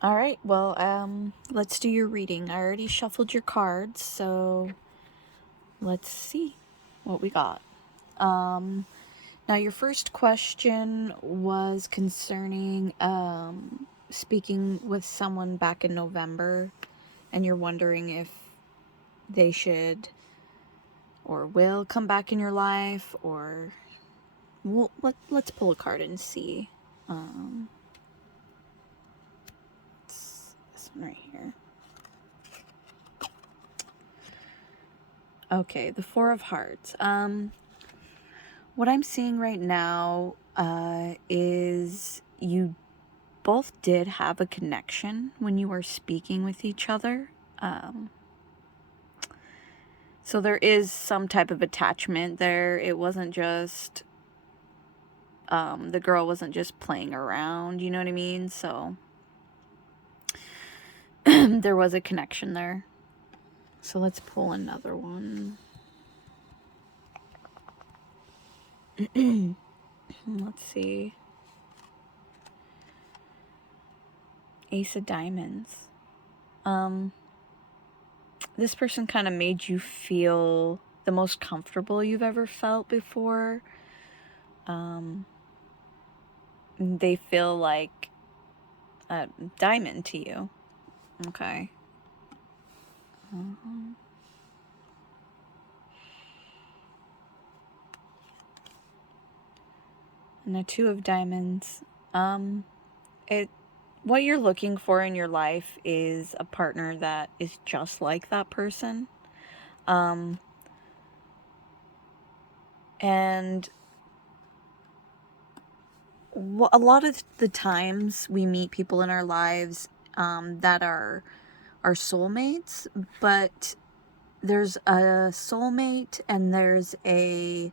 All right, well, let's do your reading. I already shuffled your cards, so let's see what we got. Now your first question was concerning speaking with someone back in November, and you're wondering if they should or will come back in your life, or let's pull a card and see. It's this one right here. Okay, the Four of Hearts. What I'm seeing right now is you both did have a connection when you were speaking with each other. So there is some type of attachment there. It wasn't just, the girl wasn't just playing around, you know what I mean? So there was a connection there. So let's pull another one. Let's see. Ace of Diamonds. This person kind of made you feel the most comfortable you've ever felt before. They feel like a diamond to you. Okay. And a Two of Diamonds. What you're looking for in your life is a partner that is just like that person. And a lot of the times we meet people in our lives that are our soulmates, but there's a soulmate and there's a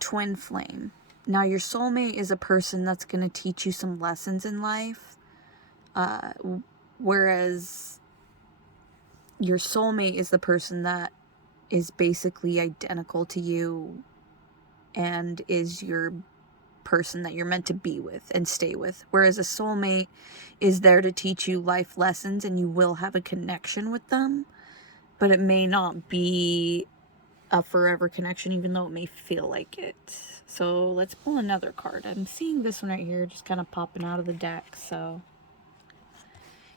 twin flame. Now, your soulmate is a person that's going to teach you some lessons in life, whereas your soulmate is the person that is basically identical to you and is your person that you're meant to be with and stay with. Whereas a soulmate is there to teach you life lessons, and you will have a connection with them, but it may not be a forever connection, even though it may feel like it. So let's pull another card. I'm seeing this one right here just kind of popping out of the deck. So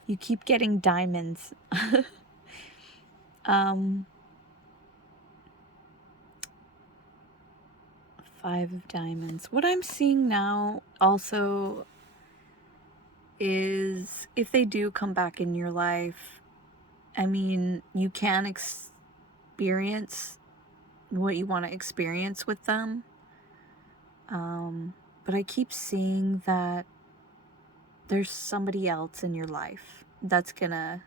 you keep getting diamonds. Five of Diamonds. What I'm seeing now also is if they do come back in your life, I mean, you can experience what you want to experience with them. But I keep seeing that there's somebody else in your life that's gonna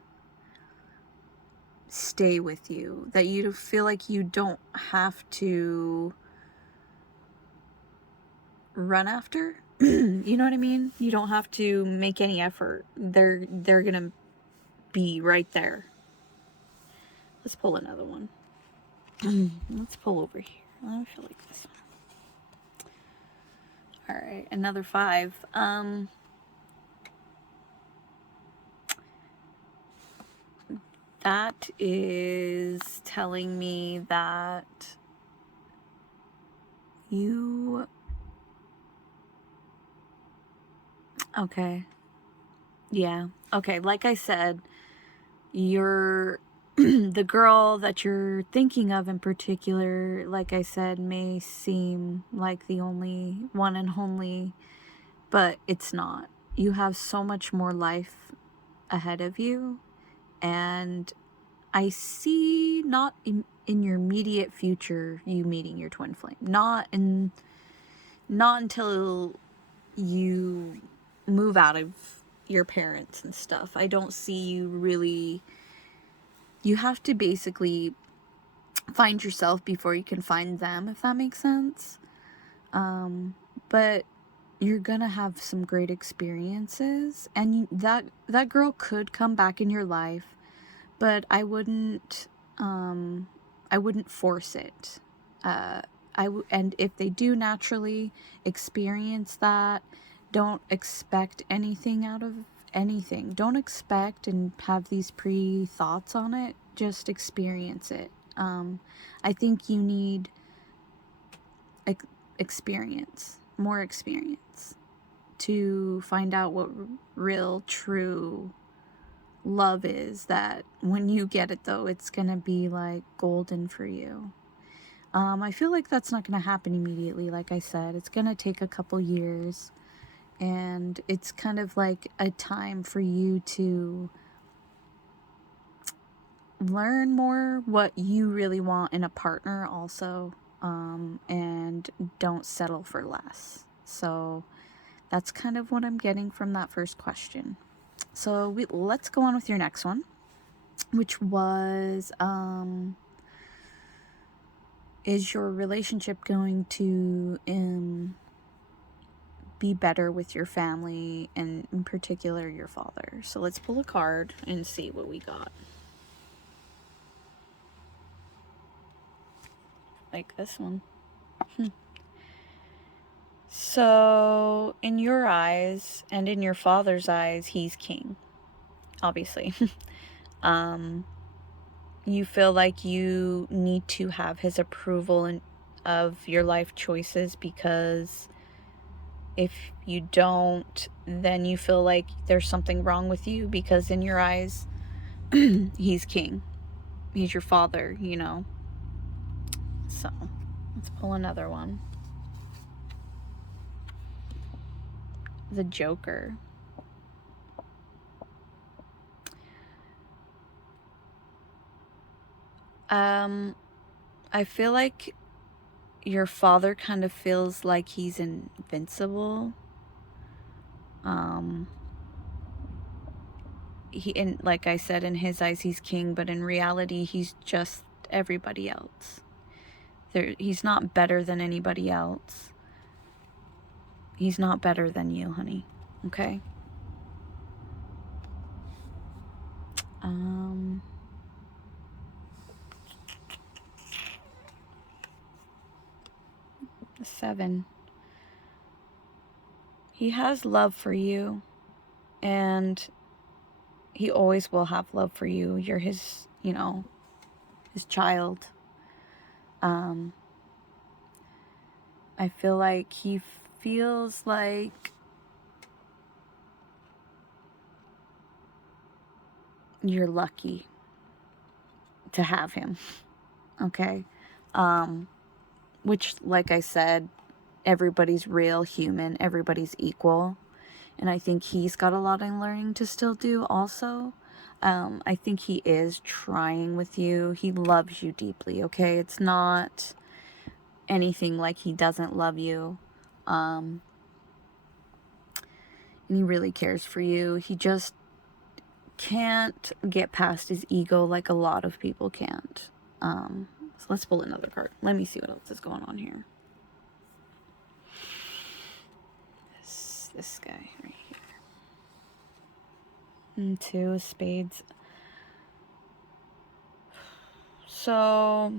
stay with you, that you feel like you don't have to run after. You know what I mean? You don't have to make any effort. They're gonna be right there. Let's pull another one. Let's pull over here. I feel like this one. All right, another five. That is telling me that you... Okay. Yeah. Okay, like I said, you're the girl that you're thinking of in particular, like I said, may seem like the only one and only, but it's not. You have so much more life ahead of you, and I see not in your immediate future you meeting your twin flame. Not until you move out of your parents and stuff. I don't see you really... You have to basically find yourself before you can find them, if that makes sense. But you're gonna have some great experiences, and that girl could come back in your life, but I wouldn't force it. And if they do naturally experience that, Don't expect anything out of anything. Don't expect and have these pre-thoughts on it. Just experience it. I think you need experience, more experience, to find out what real, true love is. That when you get it, though, it's gonna be like golden for you. I feel like that's not gonna happen immediately. Like I said, it's gonna take a couple years, and it's kind of like a time for you to learn more what you really want in a partner also, and don't settle for less. So that's kind of what I'm getting from that first question. So let's go on with your next one, which was, is your relationship going to be better with your family, and in particular your father? So let's pull a card and see what we got. Like this one. So in your eyes and in your father's eyes, he's king, obviously. You feel like you need to have his approval of your life choices, because if you don't, then you feel like there's something wrong with you, because in your eyes, he's king. He's your father, you know. So let's pull another one. The Joker. I feel like your father kind of feels like he's invincible. And like I said, in his eyes he's king, but in reality he's just everybody else. He's not better than anybody else. He's not better than you, honey. Okay? The 7. He has love for you, and he always will have love for you. You're his, you know, his child. I feel like he feels like you're lucky to have him. Okay? Which, like I said, everybody's real human, everybody's equal. And I think he's got a lot of learning to still do also. I think he is trying with you. He loves you deeply, okay? It's not anything like he doesn't love you. And he really cares for you. He just can't get past his ego like a lot of people can't. So let's pull another card. Let me see what else is going on here. This guy right here. And 2 of spades. So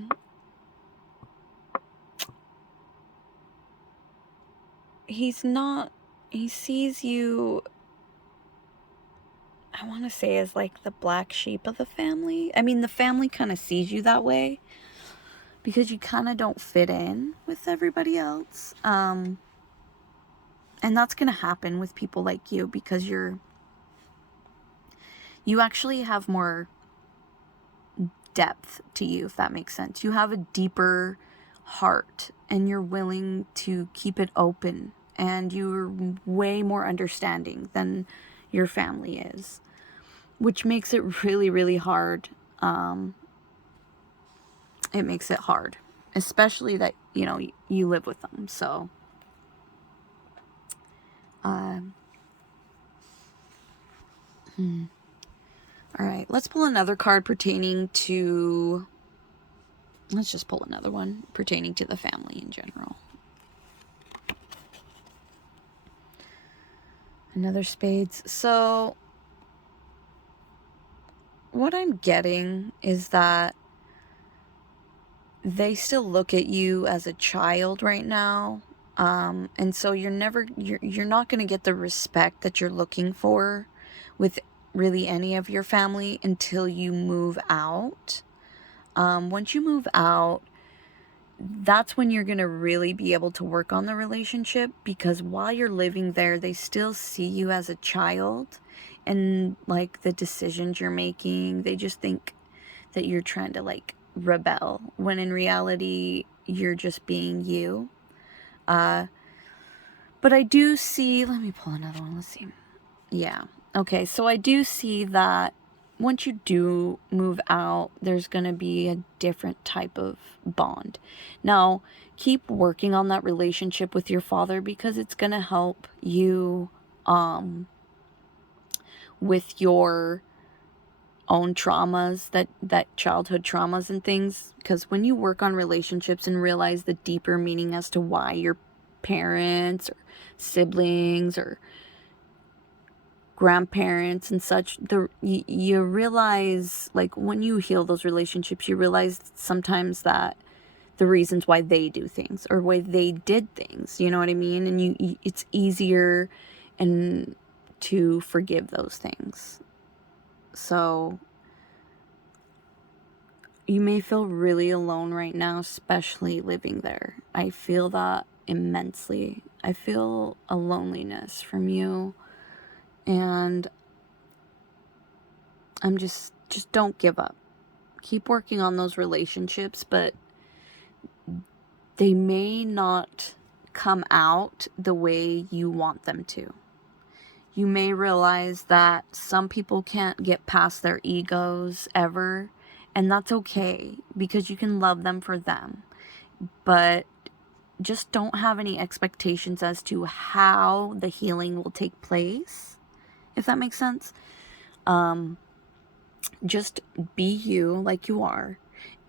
he sees you, I want to say, as like the black sheep of the family. I mean, the family kind of sees you that way because you kind of don't fit in with everybody else. And that's going to happen with people like you, because you actually have more depth to you, if that makes sense. You have a deeper heart, and you're willing to keep it open, and you're way more understanding than your family is, which makes it really, really hard. It makes it hard, especially that, you know, you live with them. So all right, let's pull another card pertaining to, let's just pull another one pertaining to the family in general. Another spades. So what I'm getting is that they still look at you as a child right now. And so you're not going to get the respect that you're looking for with really any of your family until you move out. Once you move out, that's when you're going to really be able to work on the relationship, because while you're living there, they still see you as a child, and like the decisions you're making, they just think that you're trying to like rebel, when in reality, you're just being you. But I do see, let me pull another one, let's see. Yeah. Okay, so I do see that once you do move out, there's going to be a different type of bond. Now, keep working on that relationship with your father, because it's going to help you with your own traumas, that childhood traumas and things, because when you work on relationships and realize the deeper meaning as to why your parents or siblings or grandparents and such, you realize, like, when you heal those relationships, you realize sometimes that the reasons why they do things or why they did things, you know what I mean? And it's easier and to forgive those things. So you may feel really alone right now, especially living there. I feel that immensely. I feel a loneliness from you, and I'm just don't give up. Keep working on those relationships, but they may not come out the way you want them to. You may realize that some people can't get past their egos ever, and that's okay, because you can love them for them. But just don't have any expectations as to how the healing will take place, if that makes sense. Just be you like you are,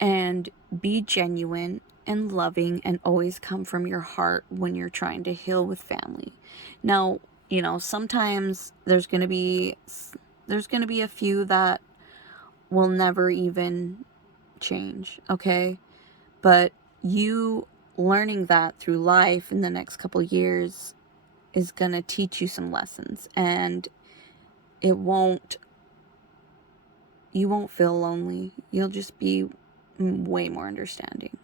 and be genuine and loving, and always come from your heart when you're trying to heal with family. Now, you know, sometimes there's going to be a few that will never even change, okay? But you learning that through life in the next couple years is going to teach you some lessons, and you won't feel lonely. You'll just be way more understanding.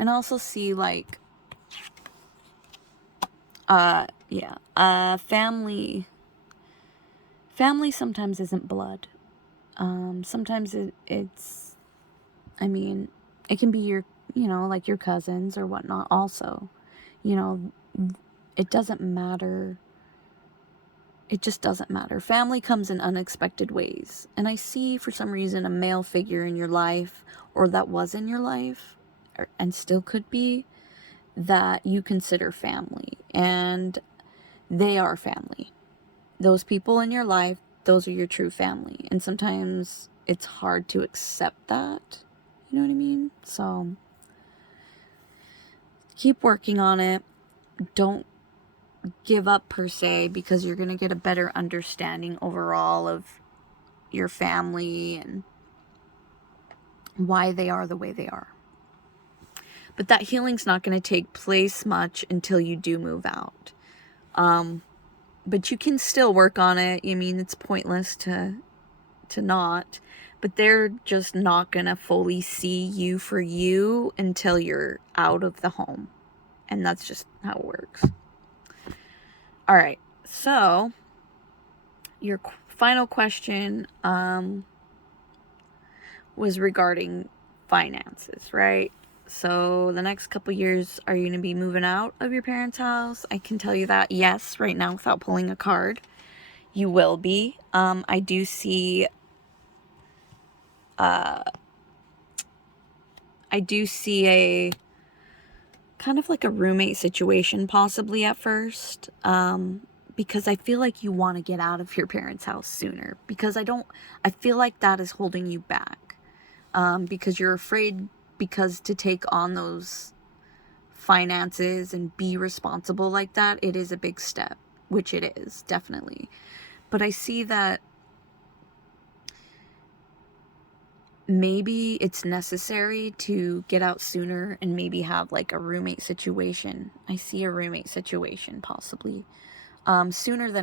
And also see, like, family sometimes isn't blood. Sometimes it's, I mean, it can be your, like your cousins or whatnot also. It doesn't matter. It just doesn't matter. Family comes in unexpected ways. And I see, for some reason, a male figure in your life, or that was in your life, and still could be, that you consider family. And they are family. Those people in your life, those are your true family. And sometimes it's hard to accept that. You know what I mean? So keep working on it. Don't give up per se, because you're going to get a better understanding overall of your family and why they are the way they are. But that healing's not going to take place much until you do move out. But you can still work on it. I mean, it's pointless to not. But they're just not going to fully see you for you until you're out of the home. And that's just how it works. All right. So, your final question was regarding finances, right? So the next couple years, are you going to be moving out of your parents' house? I can tell you that, yes, right now, without pulling a card, you will be. I do see a kind of like a roommate situation possibly at first, because I feel like you want to get out of your parents' house sooner, because I feel like that is holding you back, because you're afraid, because to take on those finances and be responsible like that, it is a big step, which it is, definitely. But I see that maybe it's necessary to get out sooner and maybe have like a roommate situation. I see a roommate situation possibly sooner than